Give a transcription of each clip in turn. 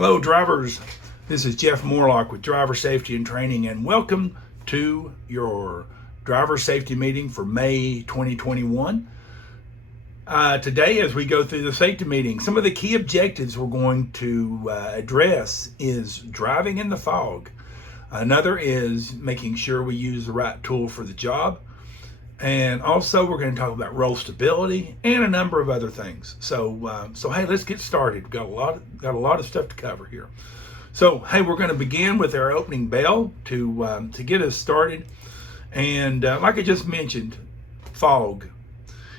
Hello, drivers. This is Jeff Morlock with Driver Safety and Training, and welcome to your driver safety meeting for May 2021. Today, as we go through the safety meeting, some of the key objectives we're going to address is driving in the fog. Another is making sure we use the right tool for the job. And also, we're going to talk about roll stability and a number of other things. So hey, let's get started. We've got a lot of stuff to cover here. So hey, we're going to begin with our opening bell to get us started. And like I just mentioned, fog.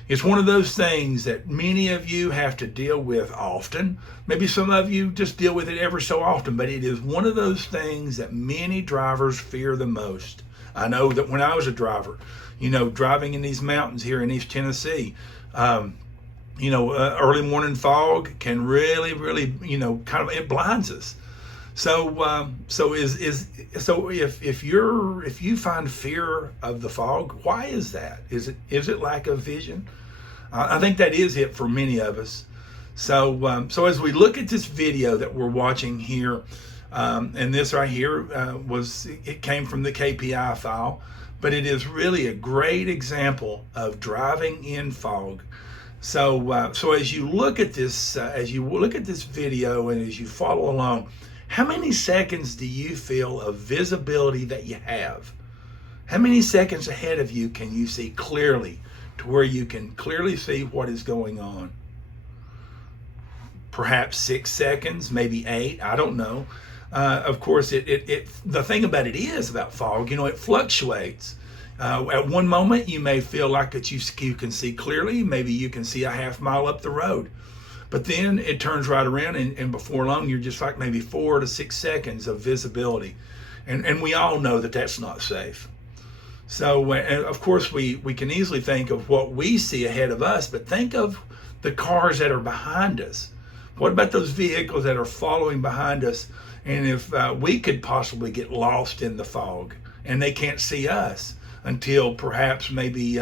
It's one of those things that many of you have to deal with often. Maybe some of you just deal with it ever so often, but it is one of those things that many drivers fear the most. I know that when I was a driver, driving in these mountains here in East Tennessee, early morning fog can really, it blinds us. So if you find fear of the fog, why is that? Is it lack of vision? I think that is it for many of us. So as we look at this video that we're watching here, and this right here it came from the KPI file, but it is really a great example of driving in fog. So as you look at this, video, and as you follow along, how many seconds do you feel of visibility that you have? How many seconds ahead of you can you see clearly, to where you can clearly see what is going on? Perhaps 6 seconds, maybe 8. I don't know. Of course, the thing about it is about fog, it fluctuates. At one moment, you may feel like that you can see clearly. Maybe you can see a half mile up the road. But then it turns right around, and before long, you're just like maybe 4 to 6 seconds of visibility. And we all know that that's not safe. So, of course, we can easily think of what we see ahead of us, but think of the cars that are behind us. What about those vehicles that are following behind us? And if we could possibly get lost in the fog and they can't see us until perhaps maybe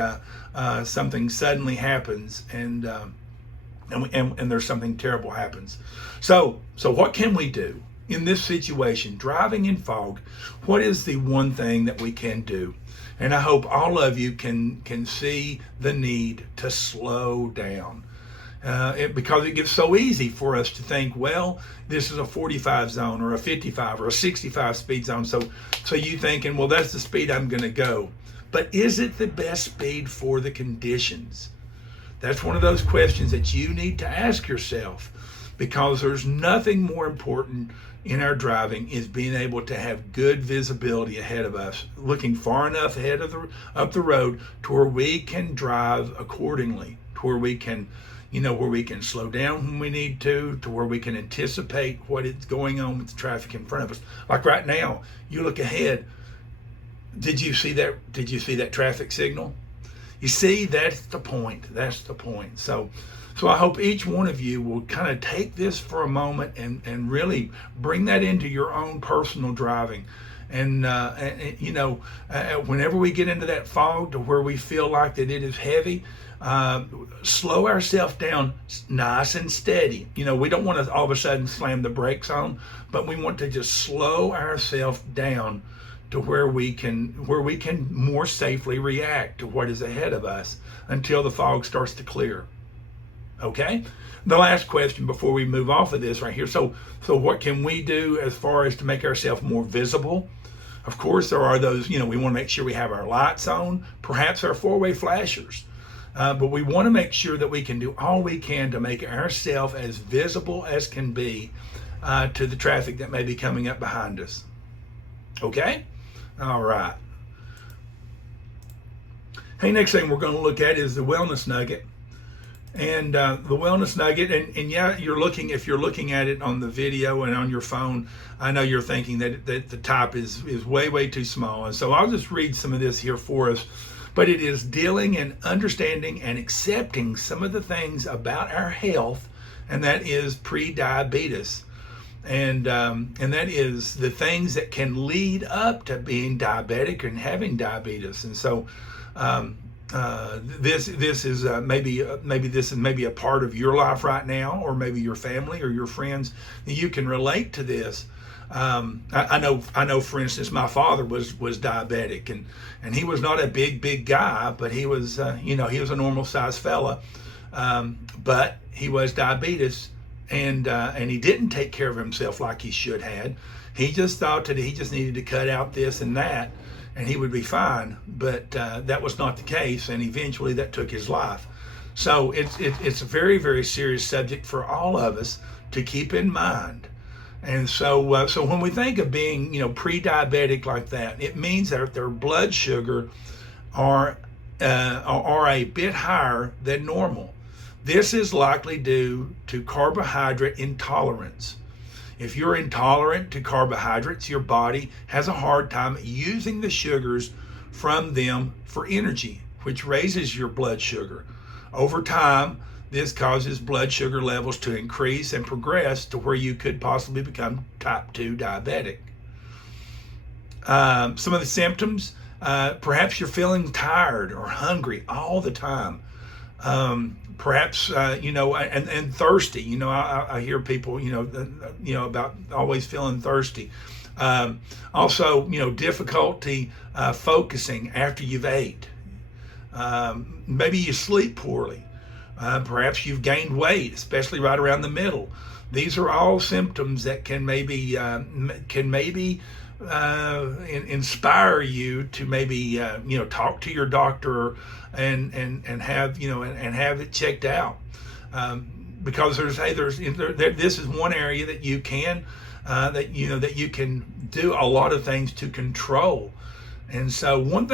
something suddenly happens and there's something terrible happens. So what can we do in this situation, driving in fog? What is the one thing that we can do? And I hope all of you can see the need to slow down. Because it gets so easy for us to think, well, this is a 45 zone or a 55 or a 65 speed zone. So you thinking, well, that's the speed I'm going to go. But is it the best speed for the conditions? That's one of those questions that you need to ask yourself, because there's nothing more important in our driving is being able to have good visibility ahead of us, looking far enough ahead of up the road to where we can drive accordingly, to where we can where we can slow down when we need to where we can anticipate what is going on with the traffic in front of us. Like right now, you look ahead. Did you see that traffic signal? You see, that's the point. So I hope each one of you will kind of take this for a moment and really bring that into your own personal driving. And whenever we get into that fog to where we feel like that it is heavy, slow ourselves down nice and steady. We don't want to all of a sudden slam the brakes on, but we want to just slow ourselves down to where we can more safely react to what is ahead of us until the fog starts to clear. Okay? The last question before we move off of this right here. So what can we do as far as to make ourselves more visible? Of course, there are those, we want to make sure we have our lights on, perhaps our four-way flashers. But we want to make sure that we can do all we can to make ourselves as visible as can be to the traffic that may be coming up behind us. Okay? All right. Hey, next thing we're going to look at is the wellness nugget. And the wellness nugget, and yeah, if you're looking at it on the video and on your phone, I know you're thinking that the type is way, way too small. And so I'll just read some of this here for us. But it is dealing and understanding and accepting some of the things about our health, and that is pre-diabetes. And that is the things that can lead up to being diabetic and having diabetes. And so this is maybe this is maybe a part of your life right now, or maybe your family or your friends. You can relate to this. I know. For instance, my father was diabetic, and he was not a big guy, but he was he was a normal sized fella, but he was diabetes, and he didn't take care of himself like he should had. He just thought that he just needed to cut out this and that, and he would be fine. But that was not the case, and eventually that took his life. So it's a very serious subject for all of us to keep in mind. And so so when we think of being pre-diabetic like that, it means that their blood sugar are a bit higher than normal. This is likely due to carbohydrate intolerance. If you're intolerant to carbohydrates, your body has a hard time using the sugars from them for energy, which raises your blood sugar. Over time, this causes blood sugar levels to increase and progress to where you could possibly become type 2 diabetic. Some of the symptoms, perhaps you're feeling tired or hungry all the time. Perhaps and thirsty. I hear people about always feeling thirsty. Also, difficulty focusing after you've ate. Maybe you sleep poorly. Perhaps you've gained weight, especially right around the middle. These are all symptoms that can maybe inspire you to maybe talk to your doctor and have and have it checked out, because this is one area that you can that you can do a lot of things to control. And so one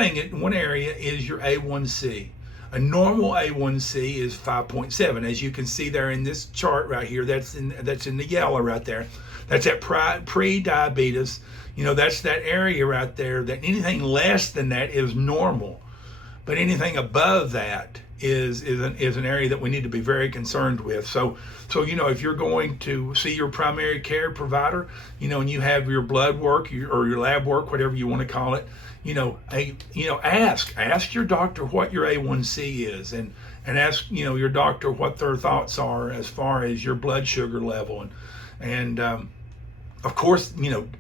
area is your A1C. A normal A1C is 5.7, as you can see there in this chart right here. That's in the yellow right there. That's at pre-diabetes. That's that area right there. That anything less than that is normal, but anything above that is an area that we need to be very concerned with. So if you're going to see your primary care provider, and you have your blood work or your lab work, whatever you want to call it, ask your doctor what your A1C is, and ask your doctor what their thoughts are as far as your blood sugar level, and of course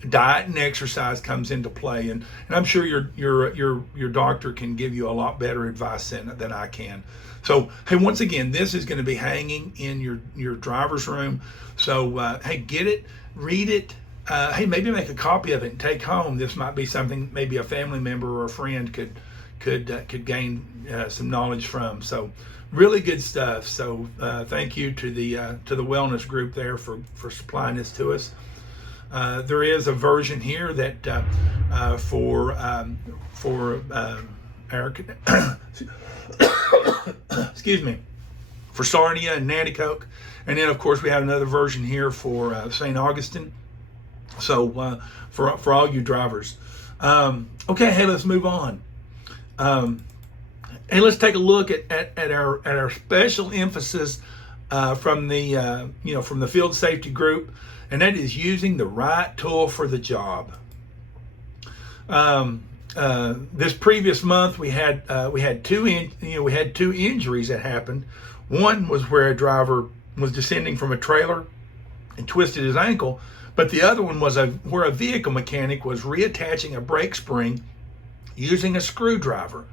diet and exercise comes into play, and I'm sure your doctor can give you a lot better advice than I can. So hey, once again, this is going to be hanging in your driver's room. So hey, get it, read it. Hey, maybe make a copy of it and take home. This might be something maybe a family member or a friend could gain some knowledge from. So really good stuff. So thank you to the wellness group there for supplying this to us. There is a version here that for our excuse me, for Sarnia and Nanticoke, and then of course we have another version here for St. Augustine. So for all you drivers, okay. Hey, let's move on. Hey, let's take a look at our special emphasis from the field safety group, and that is using the right tool for the job. This previous month we had two injuries that happened. One was where a driver was descending from a trailer and twisted his ankle. But the other one was where a vehicle mechanic was reattaching a brake spring using a screwdriver,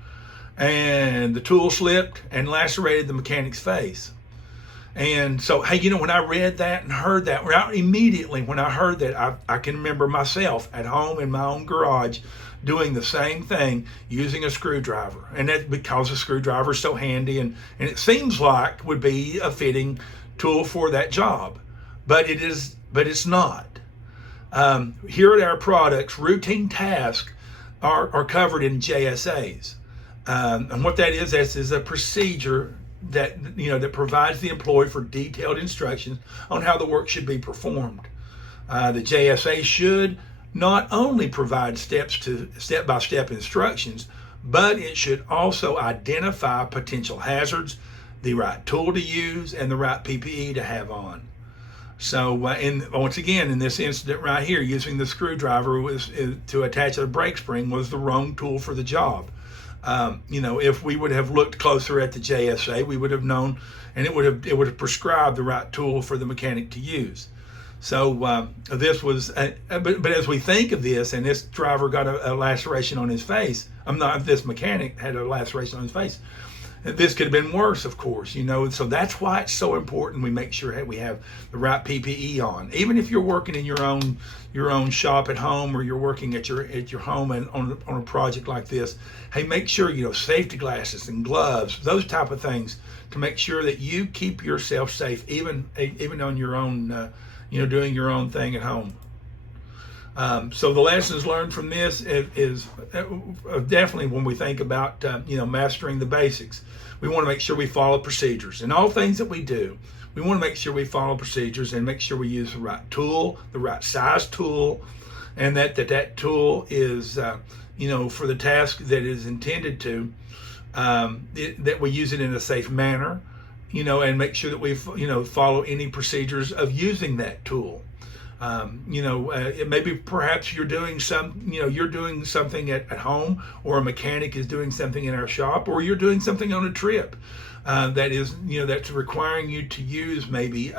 and the tool slipped and lacerated the mechanic's face. And so, hey, when I read that and heard that, immediately when I heard that, I can remember myself at home in my own garage doing the same thing using a screwdriver. And that's because a screwdriver is so handy and it seems like would be a fitting tool for that job. But it's not. Here at our products, routine tasks are covered in JSAs. And what that is a procedure that provides the employee for detailed instructions on how the work should be performed. The JSA should not only provide step-by-step instructions, but it should also identify potential hazards, the right tool to use, and the right PPE to have on. So, once again, in this incident right here, using the screwdriver to attach a brake spring was the wrong tool for the job. If we would have looked closer at the JSA, we would have known, and it would have prescribed the right tool for the mechanic to use. So this was, but as we think of this, and this driver got a laceration on his face. This mechanic had a laceration on his face. This could have been worse, of course, So that's why it's so important we make sure we have the right PPE on. Even if you're working in your own shop at home, or you're working at your home and on a project like this, hey, make sure safety glasses and gloves, those type of things, to make sure that you keep yourself safe, even on your own, doing your own thing at home. So the lessons learned from this is definitely when we think about mastering the basics, we want to make sure we follow procedures in all things that we do. We want to make sure we follow procedures and make sure we use the right tool, the right size tool, and that tool is for the task that is intended to, that we use it in a safe manner, and make sure that we follow any procedures of using that tool. Maybe perhaps you're doing something at home, or a mechanic is doing something in our shop, or you're doing something on a trip that's requiring you to use maybe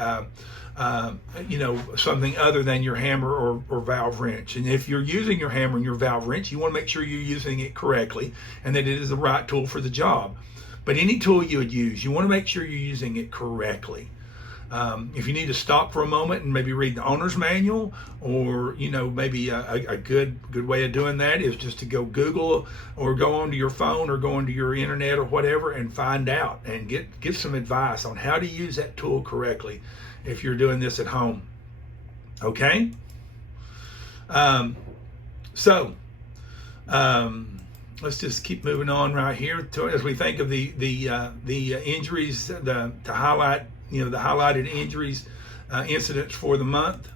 something other than your hammer or valve wrench. And if you're using your hammer and your valve wrench, you want to make sure you're using it correctly and that it is the right tool for the job. But any tool you would use, you want to make sure you're using it correctly. If you need to stop for a moment and maybe read the owner's manual, or maybe a good way of doing that is just to go Google, or go onto your phone, or go onto your internet or whatever, and find out and get some advice on how to use that tool correctly if you're doing this at home. Okay. Let's just keep moving on right here as we think of the injuries, to highlight the highlighted injuries, incidents for the month.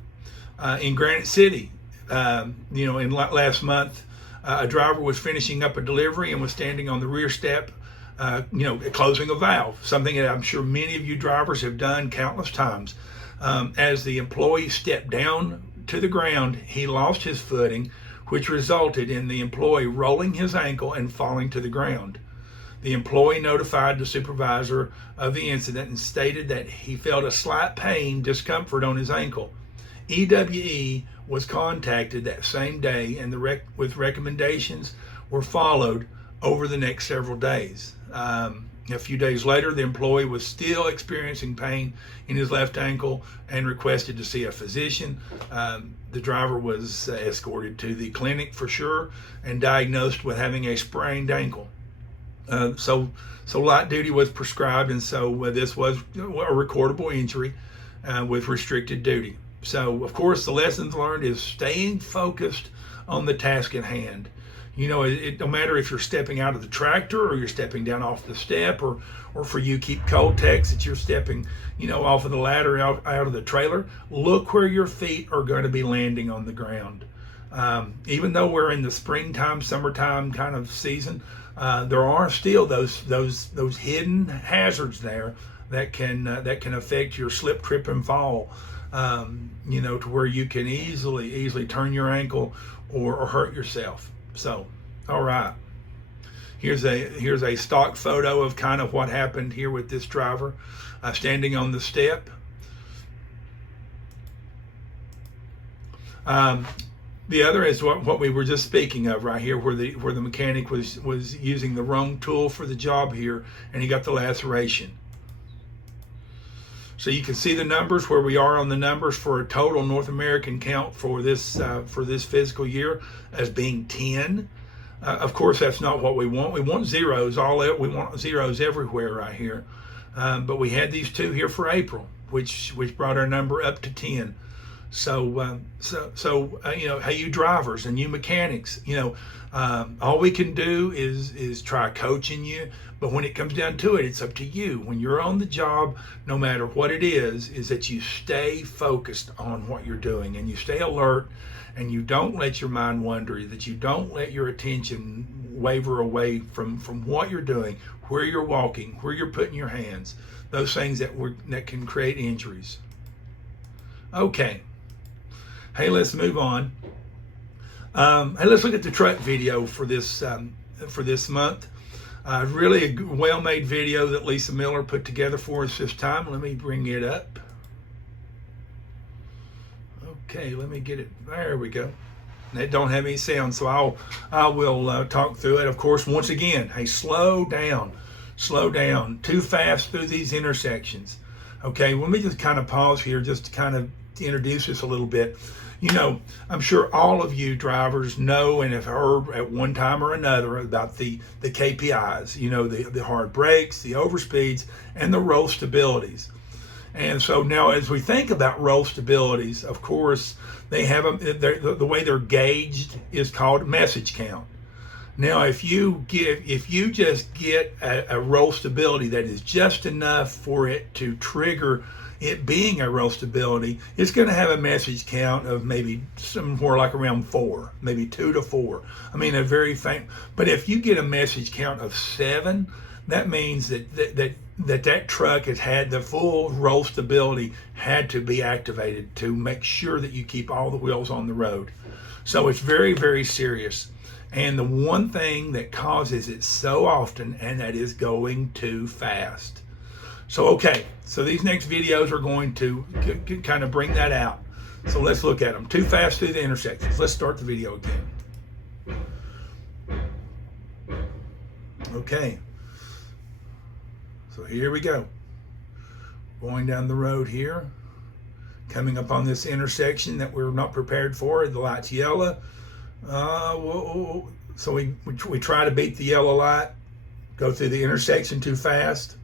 In Granite City, in last month, a driver was finishing up a delivery and was standing on the rear step, closing a valve, something that I'm sure many of you drivers have done countless times. As the employee stepped down to the ground, he lost his footing, which resulted in the employee rolling his ankle and falling to the ground. The employee notified the supervisor of the incident and stated that he felt a slight discomfort on his ankle. EWE was contacted that same day, and with recommendations were followed over the next several days. A few days later, the employee was still experiencing pain in his left ankle and requested to see a physician. The driver was escorted to the clinic for sure and diagnosed with having a sprained ankle. So light duty was prescribed, and so this was a recordable injury with restricted duty. So, of course, the lessons learned is staying focused on the task at hand. It don't matter if you're stepping out of the tractor, or you're stepping down off the step, or for you keep Coltex that you're stepping, off of the ladder out of the trailer. Look where your feet are going to be landing on the ground. Even though we're in the springtime, summertime kind of season, there are still those hidden hazards there that can affect your slip, trip, and fall. To where you can easily turn your ankle or hurt yourself. So, all right. Here's a stock photo of kind of what happened here with this driver standing on the step. The other is what we were just speaking of right here, where the mechanic was using the wrong tool for the job here, and he got the laceration. So you can see the numbers, where we are on the numbers for a total North American count for this fiscal year as being 10. Of course, that's not what we want. We want zeros. We want zeros everywhere right here. But we had these two here for April, which brought our number up to 10. So hey, you drivers and you mechanics, all we can do is try coaching you. But when it comes down to it, it's up to you. When you're on the job, no matter what it is that you stay focused on what you're doing, and you stay alert, and you don't let your mind wander, that you don't let your attention waver away from what you're doing, where you're walking, where you're putting your hands, those things that can create injuries. Okay. Hey, let's move on. Hey, let's look at the truck video for this month. Really a well-made video that Lisa Miller put together for us this time. Let me bring it up. Okay, let me get it. There we go. It don't have any sound, so I will talk through it. Of course, once again, hey, slow down. Too fast through these intersections. Okay, let me just kind of pause here just to kind of introduce this a little bit. You know, I'm sure all of you drivers know and have heard at one time or another about the KPIs, you know, the hard brakes, the overspeeds, and the roll stabilities. And so now as we think about roll stabilities, of course, they have the way they're gauged is called message count. Now, if you just get a roll stability that is just enough for it to trigger it being a roll stability, it's going to have a message count of maybe somewhere like around 4, maybe 2 to 4. I mean, a very faint. But if you get a message count of 7, that means that truck has had the full roll stability had to be activated to make sure that you keep all the wheels on the road. So it's very, very serious. And the one thing that causes it so often, and that is going too fast. So, okay, so these next videos are going to kind of bring that out. So let's look at them. Too fast through the intersections. Let's start the video again. Okay. So here we go. Going down the road here. Coming up on this intersection that we're not prepared for. The light's yellow. So we try to beat the yellow light, go through the intersection too fast.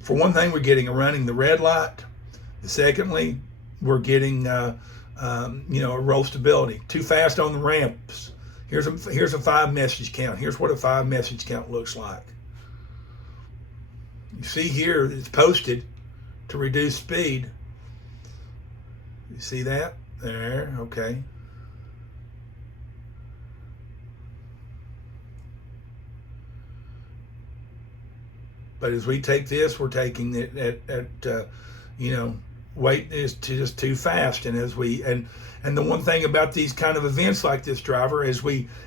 For one thing, we're getting running the red light. Secondly, we're getting a roll stability too fast on the ramps. Here's a 5 message count. Here's what a 5 message count looks like. You see here it's posted to reduce speed. You see that there? Okay. But as we take this, we're taking it at weight is just too fast. And as and the one thing about these kind of events like this, driver, is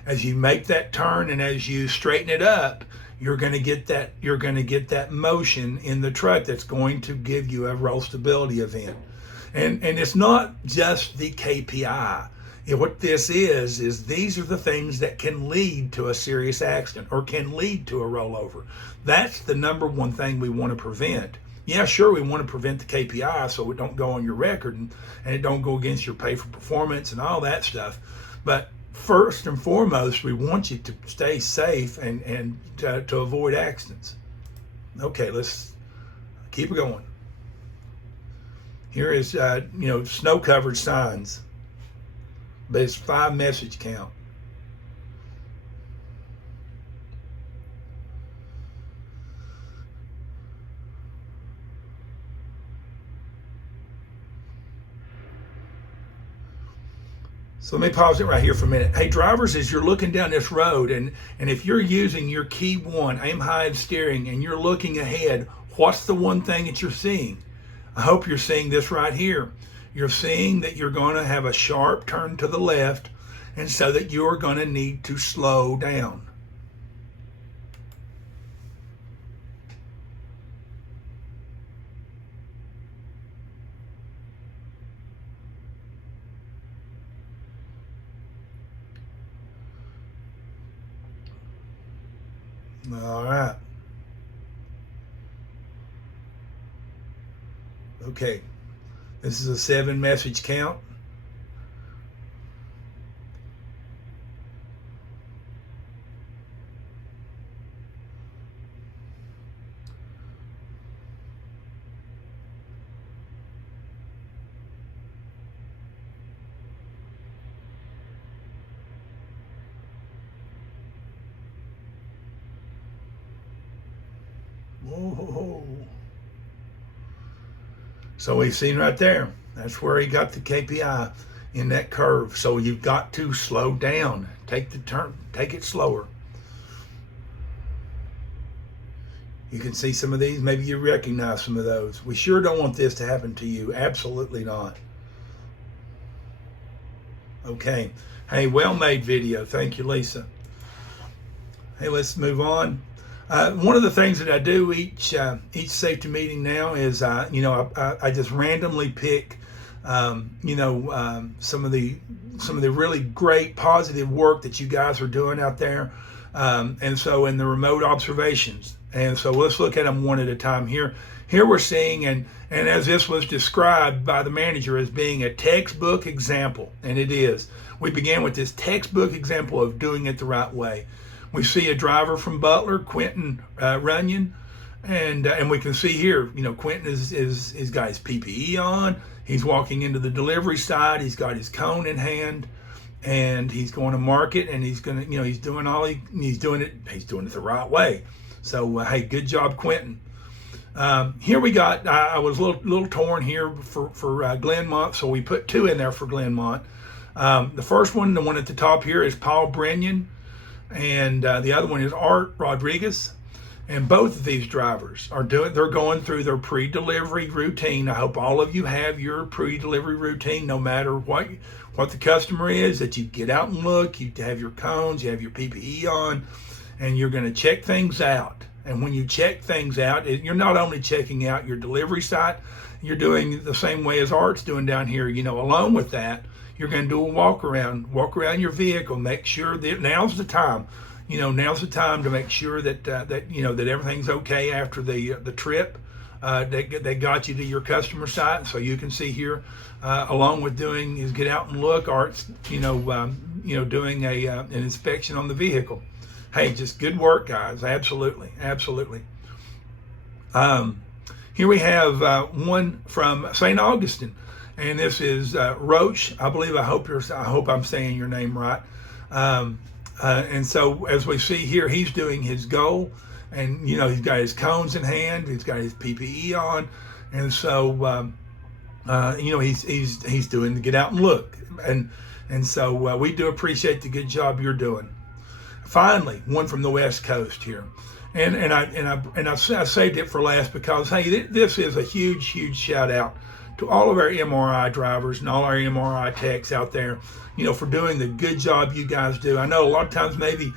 as you make that turn and as you straighten it up, you're going to get that motion in the truck that's going to give you a roll stability event. And it's not just the KPI. What this is these are the things that can lead to a serious accident or can lead to a rollover. That's the number one thing we want to prevent. Yeah, sure, we want to prevent the KPI so it don't go on your record and it don't go against your pay for performance and all that stuff. But first and foremost, we want you to stay safe and to avoid accidents. Okay, let's keep it going. Here is snow-covered signs. But it's 5 message count. So let me pause it right here for a minute. Hey drivers, as you're looking down this road and if you're using your key 1, aim high and steering, and you're looking ahead, what's the one thing that you're seeing? I hope you're seeing this right here. You're seeing that you're going to have a sharp turn to the left, and so that you're going to need to slow down. All right. Okay. This is a 7 message count. Whoa. So we've seen right there, that's where he got the KPI in that curve. So you've got to slow down. Take the turn, take it slower. You can see some of these, maybe you recognize some of those. We sure don't want this to happen to you. Absolutely not. Okay. Hey, well-made video. Thank you, Lisa. Hey, let's move on. One of the things that I do each safety meeting now is, I just randomly pick, some of the really great positive work that you guys are doing out there, and so in the remote observations. And so let's look at them one at a time here. Here we're seeing, and as this was described by the manager as being a textbook example, and it is. We began with this textbook example of doing it the right way. We see a driver from Butler, Quentin Runyon, and we can see here, Quentin is got his PPE on. He's walking into the delivery side. He's got his cone in hand, and he's going to market, and he's gonna, he's doing he's doing it the right way. So hey, good job, Quentin. Here we got. I was a little torn here for Glenmont, so we put 2 in there for Glenmont. The first one, the one at the top here, is Paul Brennan. And the other one is Art Rodriguez, and both of these drivers they're going through their pre-delivery routine. I hope all of you have your pre-delivery routine, no matter what the customer is, that you get out and look, you have your cones, you have your PPE on, and you're going to check things out. And when you check things out, you're not only checking out your delivery site, you're doing the same way as Art's doing down here. Along with that, you're going to do a walk around your vehicle, make sure that now's the time. Now's the time to make sure that that everything's okay after the trip. They got you to your customer site, so you can see here. Along with doing is get out and look. Art's doing an inspection on the vehicle. Hey, just good work, guys. Absolutely. Here we have one from St. Augustine. And this is Roach, I believe. I hope I'm saying your name right. And so as we see here, he's doing his goal, and he's got his cones in hand, he's got his PPE on, and so he's doing the get out and look, and so we do appreciate the good job you're doing. Finally, one from the West Coast here, and I saved it for last because hey, this is a huge shout out to all of our MRI drivers and all our MRI techs out there, for doing the good job you guys do. I know a lot of times maybe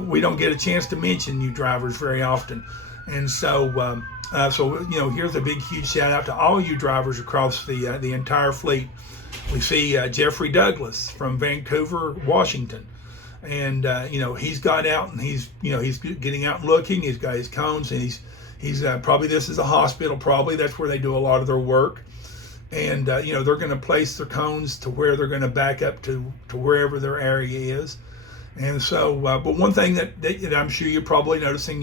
we don't get a chance to mention you drivers very often, and so here's a big huge shout out to all you drivers across the entire fleet. We see Jeffrey Douglas from Vancouver, Washington, and he's got out and he's getting out and looking. He's got his cones, and he's probably, this is a hospital, probably that's where they do a lot of their work. And they're going to place their cones to where they're going to back up to wherever their area is. And so, but one thing that I'm sure you're probably noticing,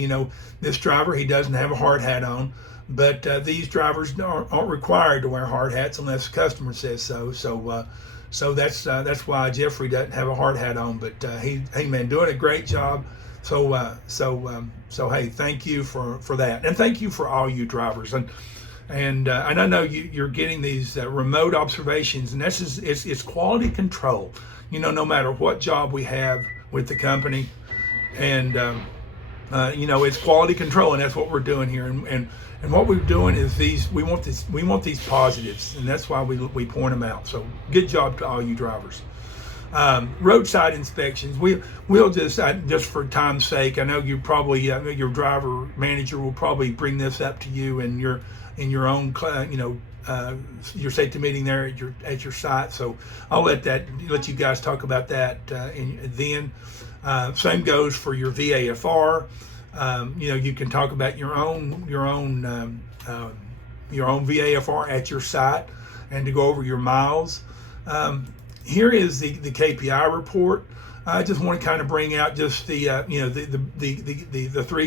this driver, he doesn't have a hard hat on, but these drivers aren't required to wear hard hats unless the customer says so. So that's why Jeffrey doesn't have a hard hat on. But hey man, doing a great job. So hey, thank you for that, and thank you for all you drivers. And I know you're getting these remote observations, and it's quality control. No matter what job we have with the company, and it's quality control, and that's what we're doing here. And what we're doing is we want these positives, and that's why we point them out. So good job to all you drivers. Roadside inspections. We'll just for time's sake. I know you probably your driver manager will probably bring this up to you in your own your safety meeting there at your site. So I'll let you guys talk about that. Then same goes for your VAFR. You can talk about your own VAFR at your site, and to go over your miles. Here is the KPI report. I just want to kind of bring out just the 3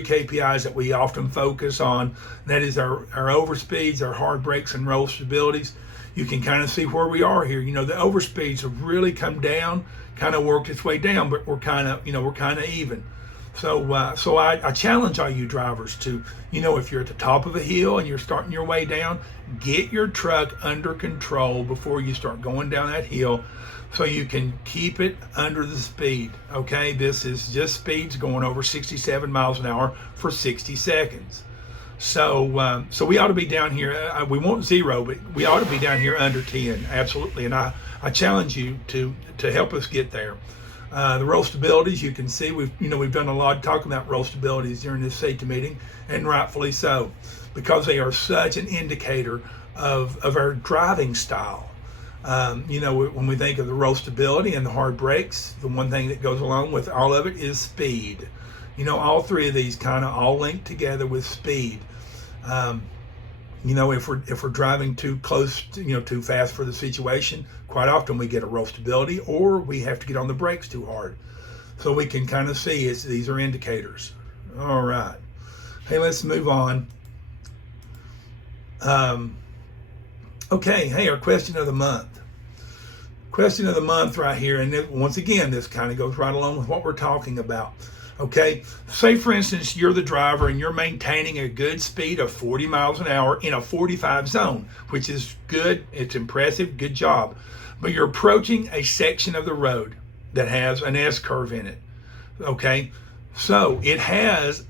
KPIs that we often focus on. That is our overspeeds, our hard brakes, and roll stabilities. You can kind of see where we are here. The overspeeds have really come down, kind of worked its way down, but we're kind of even. So I challenge all you drivers to, if you're at the top of a hill and you're starting your way down, get your truck under control before you start going down that hill, so you can keep it under the speed. Okay, this is just speeds going over 67 miles an hour for 60 seconds. So we ought to be down here. We want 0, but we ought to be down here under 10. Absolutely, and I challenge you to help us get there. The roastabilities, you can see we've done a lot of talking about roastabilities during this safety meeting, and rightfully so, because they are such an indicator of our driving style. When we think of the roastability and the hard brakes, the one thing that goes along with all of it is speed. All three of these kind of all link together with speed. If we're driving too close, too fast for the situation, quite often we get a roastability, or we have to get on the brakes too hard. So we can kind of see these are indicators. All right. Hey, let's move on. Okay, hey, our question of the month. Question of the month right here, and once again, this kind of goes right along with what we're talking about. Okay, say for instance, you're the driver and you're maintaining a good speed of 40 miles an hour in a 45 zone, which is good, it's impressive, good job. But you're approaching a section of the road that has an S-curve in it. Okay, so it has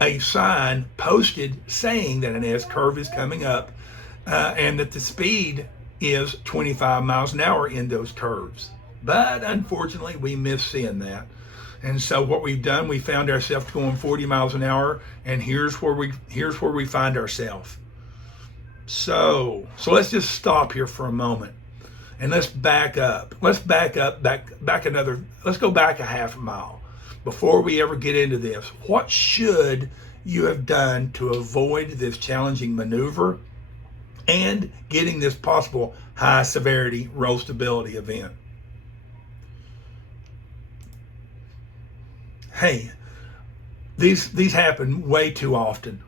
a sign posted saying that an S-curve is coming up and that the speed is 25 miles an hour in those curves. But unfortunately, we miss seeing that. And so what we've done, we found ourselves going 40 miles an hour, and here's where we find ourselves. So let's just stop here for a moment, and let's back up. Let's back another. Let's go back a half a mile before we ever get into this. What should you have done to avoid this challenging maneuver and getting this possible high severity roastability event? Hey, these happen way too often.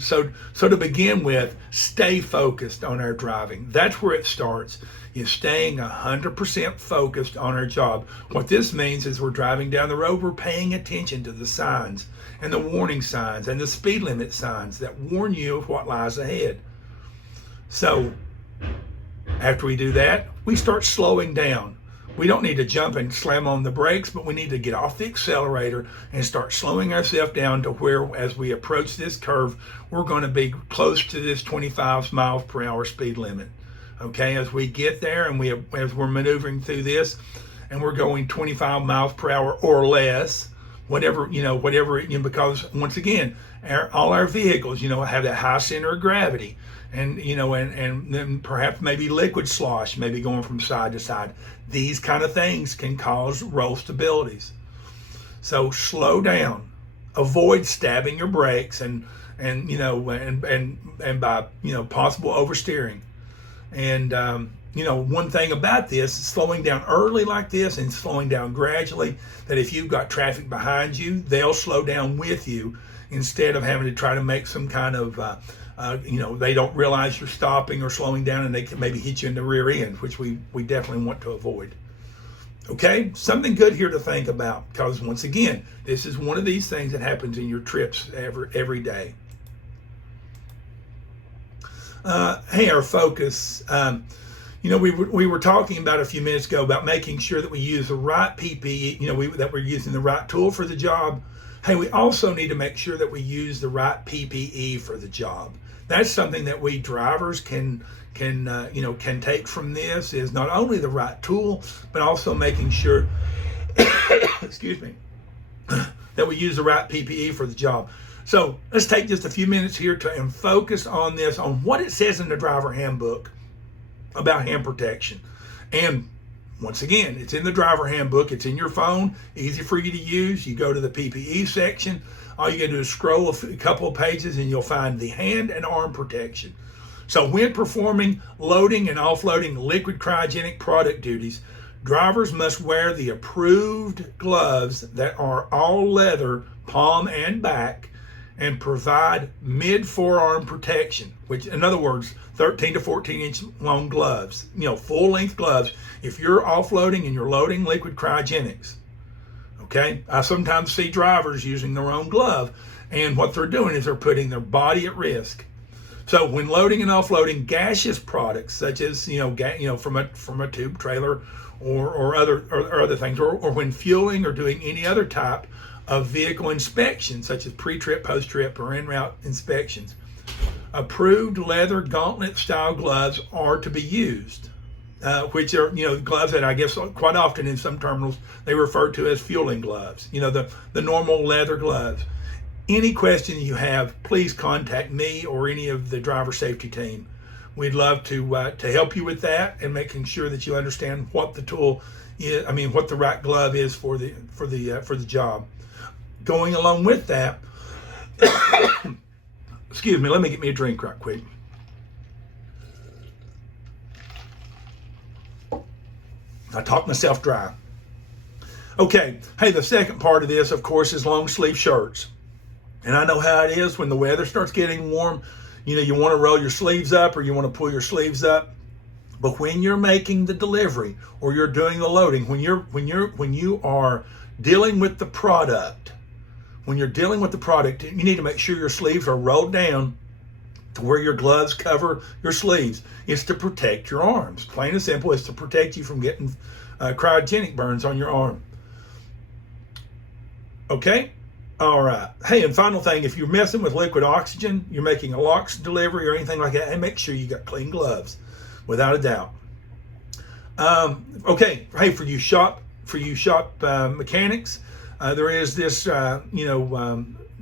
So to begin with, stay focused on our driving. That's where it starts. You're staying 100% focused on our job. What this means is we're driving down the road, we're paying attention to the signs and the warning signs and the speed limit signs that warn you of what lies ahead. So after we do that, we start slowing down. We don't need to jump and slam on the brakes, but we need to get off the accelerator and start slowing ourselves down to where, as we approach this curve, we're going to be close to this 25 miles per hour speed limit. Okay, as we get there and as we're maneuvering through this, and we're going 25 miles per hour or less, whatever, because once again, all our vehicles, have that high center of gravity. And and then perhaps maybe liquid slosh, maybe going from side to side. These kind of things can cause roastabilities. So slow down, avoid stabbing your brakes, and by possible oversteering. And one thing about this is slowing down early like this and slowing down gradually. That if you've got traffic behind you, they'll slow down with you instead of having to try to make some kind of they don't realize you're stopping or slowing down, and they can maybe hit you in the rear end, which we definitely want to avoid. Okay, something good here to think about, because once again, this is one of these things that happens in your trips every day. Hey, our focus. We were talking about a few minutes ago about making sure that we use the right PPE, that we're using the right tool for the job. Hey, we also need to make sure that we use the right PPE for the job. That's something that we drivers can take from this, is not only the right tool, but also making sure, excuse me, that we use the right PPE for the job. So let's take just a few minutes here and focus on this, on what it says in the driver handbook about hand protection. And once again, it's in the driver handbook. It's in your phone, easy for you to use. You go to the PPE section. All you got to do is scroll a couple of pages and you'll find the hand and arm protection. So when performing loading and offloading liquid cryogenic product duties, drivers must wear the approved gloves that are all leather, palm and back, and provide mid-forearm protection, which, in other words, 13 to 14 inch long gloves, full length gloves, if you're offloading and you're loading liquid cryogenics. Okay, I sometimes see drivers using the wrong glove, and what they're doing is they're putting their body at risk. So when loading and offloading gaseous products, such as from a tube trailer or other things, or when fueling or doing any other type of vehicle inspection, such as pre-trip, post-trip, or en-route inspections, approved leather gauntlet style gloves are to be used. which are, gloves that I guess quite often in some terminals they refer to as fueling gloves, the normal leather gloves. Any question you have, please contact me or any of the driver safety team. We'd love to help you with that and making sure that you understand what the tool is. I mean, what the right glove is for the job. Going along with that, excuse me, let me get me a drink right quick. I talked myself dry. Okay, hey, the second part of this, of course, is long sleeve shirts. And I know how it is when the weather starts getting warm. You want to roll your sleeves up or you want to pull your sleeves up. But when you're making the delivery or you're doing the loading, when you are dealing with the product, you need to make sure your sleeves are rolled down to where your gloves cover your sleeves. It's to protect your arms. Plain and simple, it's to protect you from getting cryogenic burns on your arm. Okay? All right. Hey, and final thing, if you're messing with liquid oxygen, you're making a LOX delivery or anything like that, hey, make sure you got clean gloves, without a doubt. Okay. Hey, for you shop mechanics, there is this,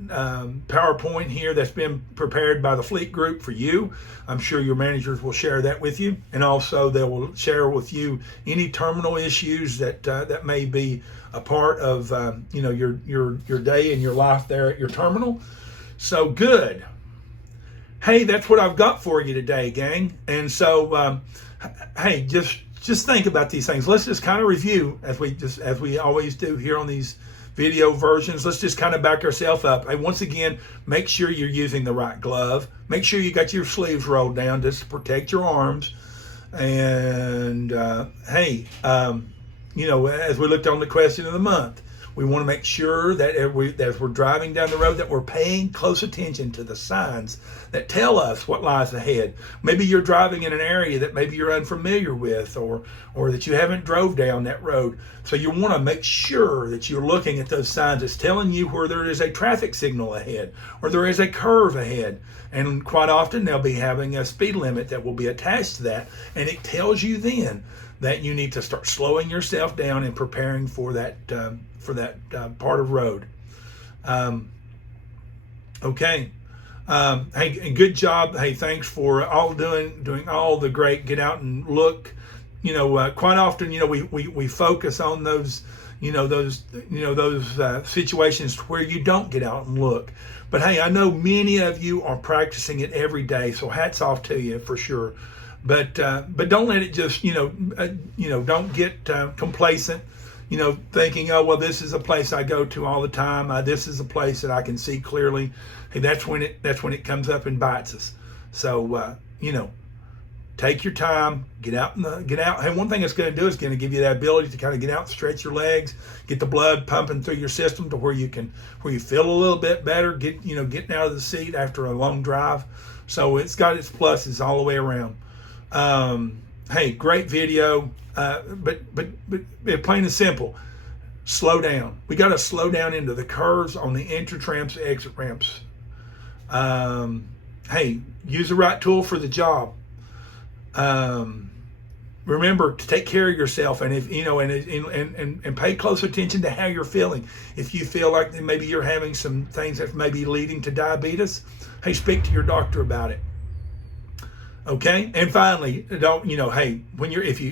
PowerPoint here that's been prepared by the fleet group for you. I'm sure your managers will share that with you, and also they will share with you any terminal issues that may be a part of your day and your life there at your terminal. So good. Hey, that's what I've got for you today, gang. And so hey, just think about these things. Let's just kind of review as we always do here on these video versions. Let's just kind of back ourselves up. Hey, once again, make sure you're using the right glove. Make sure you got your sleeves rolled down just to protect your arms. And hey, as we looked on the question of the month, we want to make sure that as we're driving down the road that we're paying close attention to the signs that tell us what lies ahead. Maybe you're driving in an area that maybe you're unfamiliar with or that you haven't drove down that road. So you want to make sure that you're looking at those signs that's telling you where there is a traffic signal ahead or there is a curve ahead. And quite often they'll be having a speed limit that will be attached to that. And it tells you then that you need to start slowing yourself down and preparing for that part of road. Okay. Hey, and good job. Hey, thanks for all doing all the great get out and look. Quite often, we focus on those situations where you don't get out and look. But hey, I know many of you are practicing it every day, so hats off to you for sure. But don't let it just don't get complacent. Thinking, oh well, this is a place I go to all the time. This is a place that I can see clearly. Hey, that's when it comes up and bites us. So take your time, get out. Hey, one thing it's going to do is going to give you that ability to kind of get out, stretch your legs, get the blood pumping through your system to where you feel a little bit better. Getting out of the seat after a long drive. So it's got its pluses all the way around. Hey, great video. But plain and simple, slow down. We got to slow down into the curves on the entry ramps, exit ramps. Hey, use the right tool for the job. Remember to take care of yourself, and if and pay close attention to how you're feeling. If you feel like maybe you're having some things that may be leading to diabetes, hey, speak to your doctor about it. Okay, and finally, hey, if you